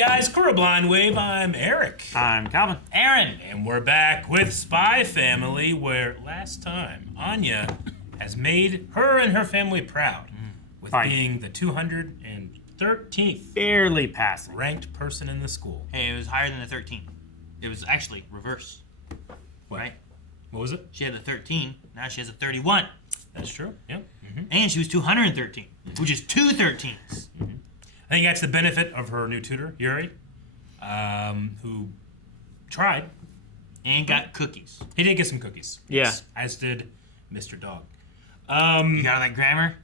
guys, Crew Blind Wave. I'm Eric. I'm Calvin. Aaron. And we're back with Spy Family, where last time Anya has made her and her family proud with being the 213th Barely passing. ranked person in the school. Hey, it was higher than the 13. It was actually reverse. What? Right? What was it? She had the 13, now she has a 31. That's true, yep. And she was 213, which is two 13s. I think that's the benefit of her new tutor, Yuri, who tried. And got cookies. He did get some cookies. Yeah. Yes, as did Mr. Dog. You got all that grammar?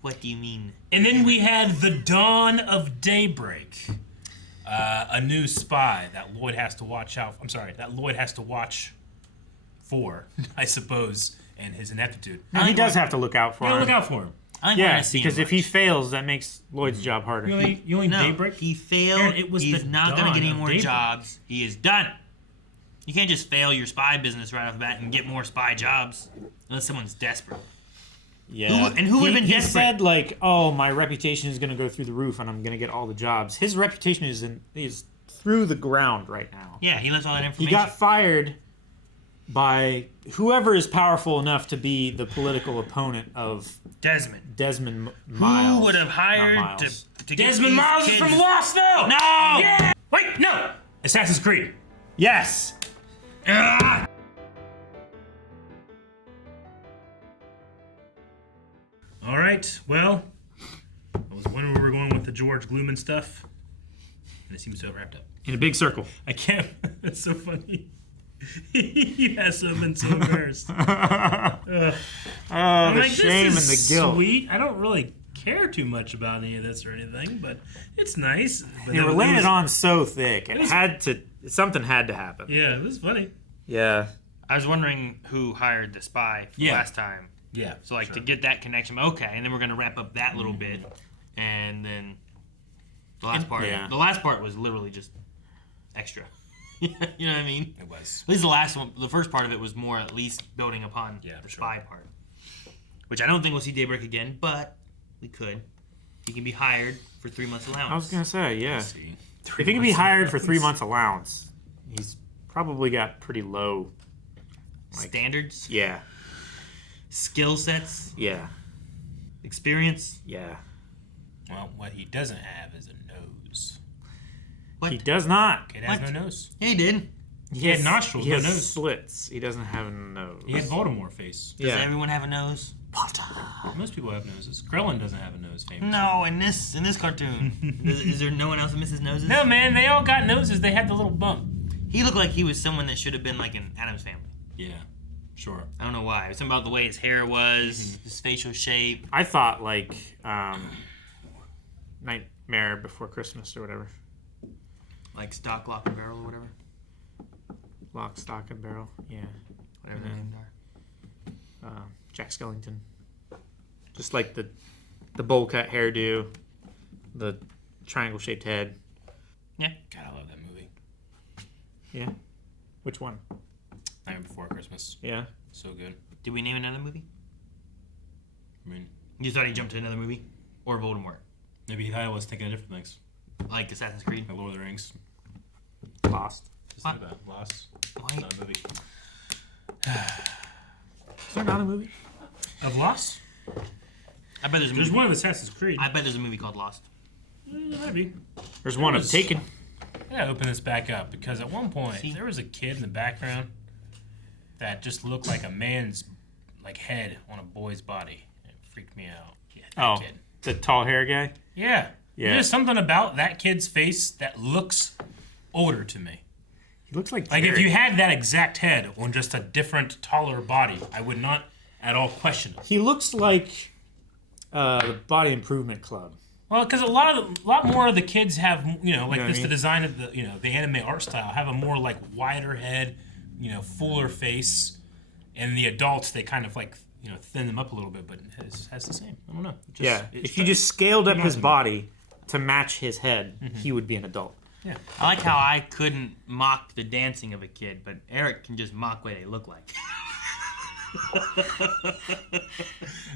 What do you mean? And then we had the dawn of Daybreak, a new spy that Loid has to watch out. I'm sorry, that Loid has to watch for, I suppose, and his ineptitude. No, he does have to look out for You him. look out for him. Yeah, because if he fails, that makes Lloyd's job harder. You only No, Daybreak. he failed. Aaron, it was He's the not going dawn to get any of more Daybreak. jobs. He is done. You can't just fail your spy business right off the bat and get more spy jobs unless someone's desperate. Yeah. Who would have been He desperate? said, like, oh, my reputation is going to go through the roof and I'm going to get all the jobs. His reputation is through the ground right now. Yeah, he left all that He information. got fired by whoever is powerful enough to be the political opponent of Desmond. Desmond Miles. Who would have Not hired Miles. to get Desmond these Miles is kids? from Lost, though. No! Yeah. Wait, no. Assassin's Creed. Yes! Ah! All right. Well, I was wondering where we were going with the George Glooman stuff, and it seems so wrapped up. In a big circle. I can't. It's so funny. He has to have been so embarrassed. Oh, I'm the like, shame and this the is guilt. sweet. I don't really care too much about any of this or anything, but it's nice. But They that were was- laying it on so thick. was- Something had to happen. Yeah, it was funny. Yeah. I was wondering who hired the spy last time. Yeah. So, like, sure. to get that connection, okay, and then we're going to wrap up that little bit, and then the last part. Yeah. The last part was literally just extra. You know what I mean? It was. At least the last one, the first part of it was more at least building upon the for spy part. Which I don't think we'll see Daybreak again, but we could. He can be hired for 3 months allowance. I was going to say, yeah. Let's see. If he can be hired for 3 months allowance, he's probably got pretty low. Standards, Yeah. skill sets, Yeah. experience. Yeah. Well, what he doesn't have is a nose. What? He does not. Kid has What? no nose. Yeah, he did. He had nostrils, He no has nose. slits. He doesnn't have a nose. He had Voldemort face. Does Yeah. everyone have a nose? Most people have noses. Krellin doesn't have a nose, famously. No, in this cartoon. is there no one else that misses noses? No, man, they all got noses. They had the little bump. He looked like he was someone that should have been like in Adam's Family. Yeah, sure. I don't know why. Something about the way his hair was, his facial shape. I thought, like, Nightmare Before Christmas or whatever. Like Stock, Lock, and Barrel or whatever. Lock, Stock, and Barrel. Yeah. Whatever their names are. Jack Skellington. Just like the bowl cut hairdo, the triangle-shaped head. Yeah. God, I love that movie. Yeah. Which one? Nightmare Before Christmas. Yeah. So good. Did we name another movie? I mean, You thought he jumped to another movie? Or Voldemort? maybe he thought I was thinking of different things. Like Assassin's Creed? Like Lord of the Rings. Lost. Just like that. Lost. Why? It's not a movie. Is there not a movie? Of Lost? I bet there's a There's movie. one of Assassin's Creed. I bet there's a movie called Lost. Maybe. There's one of was- Taken. I gotta open this back up because at one point See? there was a kid in the background that just looked like a man's like head on a boy's body. It freaked me out. Yeah, that Oh, kid. the tall hair guy? Yeah. Yeah. There's something about that kid's face that looks older to me. He looks like Like if Jerry. you had that exact head on just a different, taller body, I would not at all question it. He looks like the Body Improvement Club. Well, because a lot more of the kids have, like know what I this, the mean? design of the, the anime art style have a more like wider head, fuller face, and the adults they kind of like, thin them up a little bit, but it has the same. I don't know. It just- Yeah. it's If you just scaled up his reminds me. body to match his head, he would be an adult. Yeah. I like how I couldn't mock the dancing of a kid, but Eric can just mock what they look like.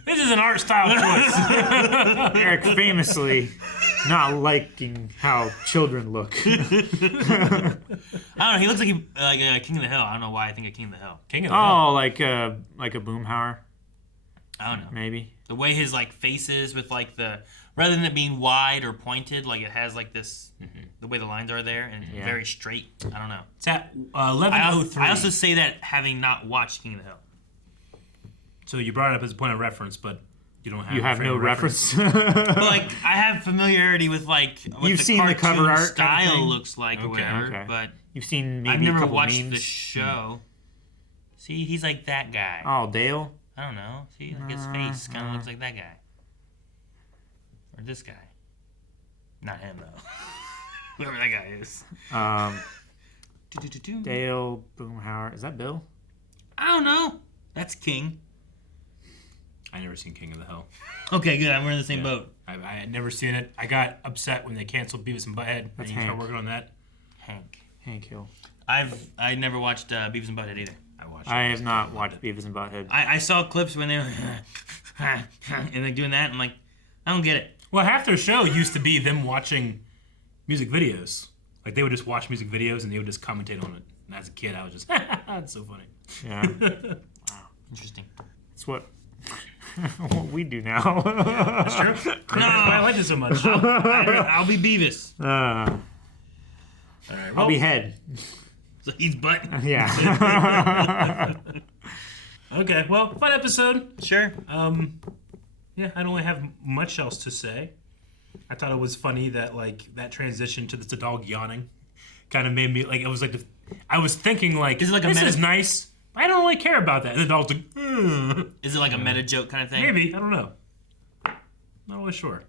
This is an art style choice. Eric famously not liking how children look. I don't know. He looks like a King of the Hill. I don't know why I think of King of the Hill. King of the Hill. Oh, like a Boomhauer, I don't know. maybe. The way his like face is with like the rather than it being wide or pointed, like it has like this. The way the lines are there and very straight. I don't know. It's at 11:03. I also say that having not watched King of the Hill. So you brought it up as a point of reference, but you don't have. You a have frame no of reference. But like I have familiarity with like what You've the seen the cartoon cover art style kind of thing? looks like or whatever, Okay. but You've seen maybe I've a never couple watched memes. the show. See, he's like that guy. Oh, Dale. I don't know. See, like his face kind of looks like that guy. Or this guy. Not him, though. Whoever that guy is. Dale Boomhauer. Is that Bill? I don't know. That's King. I never seen King of the Hill. Okay, good. We're in the same Yeah. boat. I had never seen it. I got upset when they canceled Beavis and Butt-Head. That's and you start Hank. working on that. Hank Hill. I never watched Beavis and Butt-Head either. I watched. I have not watched Beavis and Butt-Head. I saw clips when they were and like doing that. And I'm like, I don't get it. Well, half their show used to be them watching music videos. Like they would just watch music videos and they would just commentate on it. And as a kid, I was just, that's so funny. Yeah. Interesting. It's what we do now. That's true. No, I like it so much. I'll be Beavis. All right, I'll be Head. So he's Butt. Yeah. Okay, well, fun episode. Sure. Yeah, I don't really have much else to say. I thought it was funny that like that transition to the dog yawning kind of made me like it was like I was thinking like Is it like a this meta- is nice. I don't really care about that. And the dog's like, "Ugh." Is it like a meta joke kind of thing? Maybe, I don't know. Not really sure.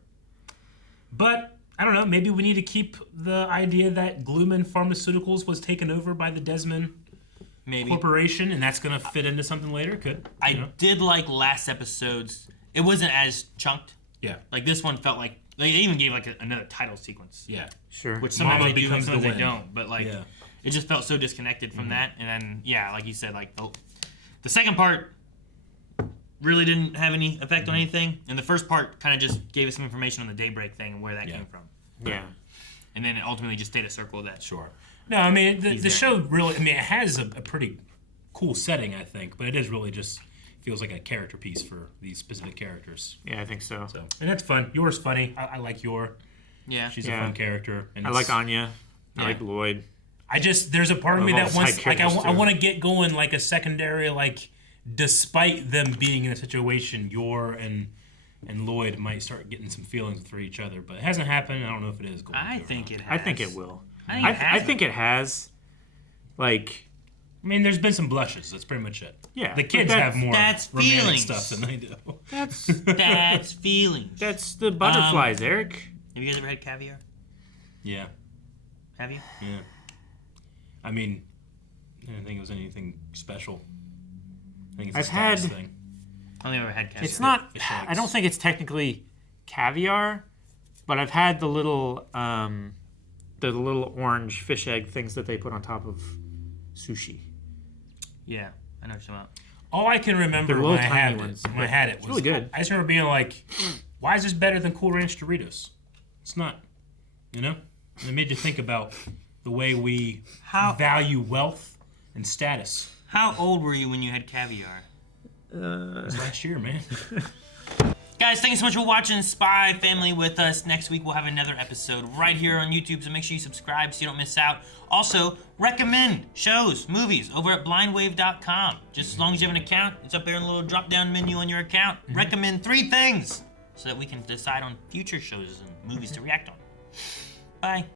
But I don't know. Maybe we need to keep the idea that Gluman Pharmaceuticals was taken over by the Desmond Maybe. Corporation, and that's gonna fit into something later. Could you know? I did like last episode's. It wasn't as chunked. Yeah, Like this one felt like they even gave like another title sequence, yeah. Sure. which sometimes Mama they do, and becomes sometimes the they wind. don't. But like, Yeah. it just felt so disconnected from that. And then yeah, like you said, like the second part really didn't have any effect on anything, and the first part kind of just gave us some information on the Daybreak thing and where that came from. Yeah. And then it ultimately just stayed a circle of that. Sure. No, I mean the Exactly. show really. I mean, it has a pretty cool setting, I think, but it is really just feels like a character piece for these specific characters. Yeah, I think so. So, and that's fun. Your's funny. I like Yor. Yeah. She's Yeah. a fun character. And I it's- like Anya. I Yeah. like Lloyd. there's a part of me I love that all wants side like characters, I too. want to get going like a secondary like despite them being in a situation, Yor and Loid might start getting some feelings for each other, but it hasn't happened. I don't know if it is going I to or think not. it has. I think it will. I think it has. Like, I mean, there's been some blushes. That's pretty much it. Yeah, the kids but have more that's romantic feelings. stuff than I do. That's feelings. that's the butterflies, Eric. Have you guys ever had caviar? Yeah, Have you? yeah. I mean, I didn't think it was anything special. I think it's a I've status had- thing. I only ever had caviar. It's not. Fish I eggs. don't think it's technically caviar, but I've had the little orange fish egg things that they put on top of sushi. Yeah, I know what you're talking about. All I can remember They're when little I tiny had ones, it, when I but had it, it's was really good. I just remember being like, "Why is this better than Cool Ranch Doritos?" It's not, you know. And it made you think about the way we value wealth and status. How old were you when you had caviar? It was last year, man. Guys, thank you so much for watching Spy Family with us. Next week, we'll have another episode right here on YouTube, so make sure you subscribe so you don't miss out. Also, recommend shows, movies over at blindwave.com. Just as long as you have an account, it's up there in the little drop-down menu on your account. Recommend 3 things so that we can decide on future shows and movies to react on. Bye.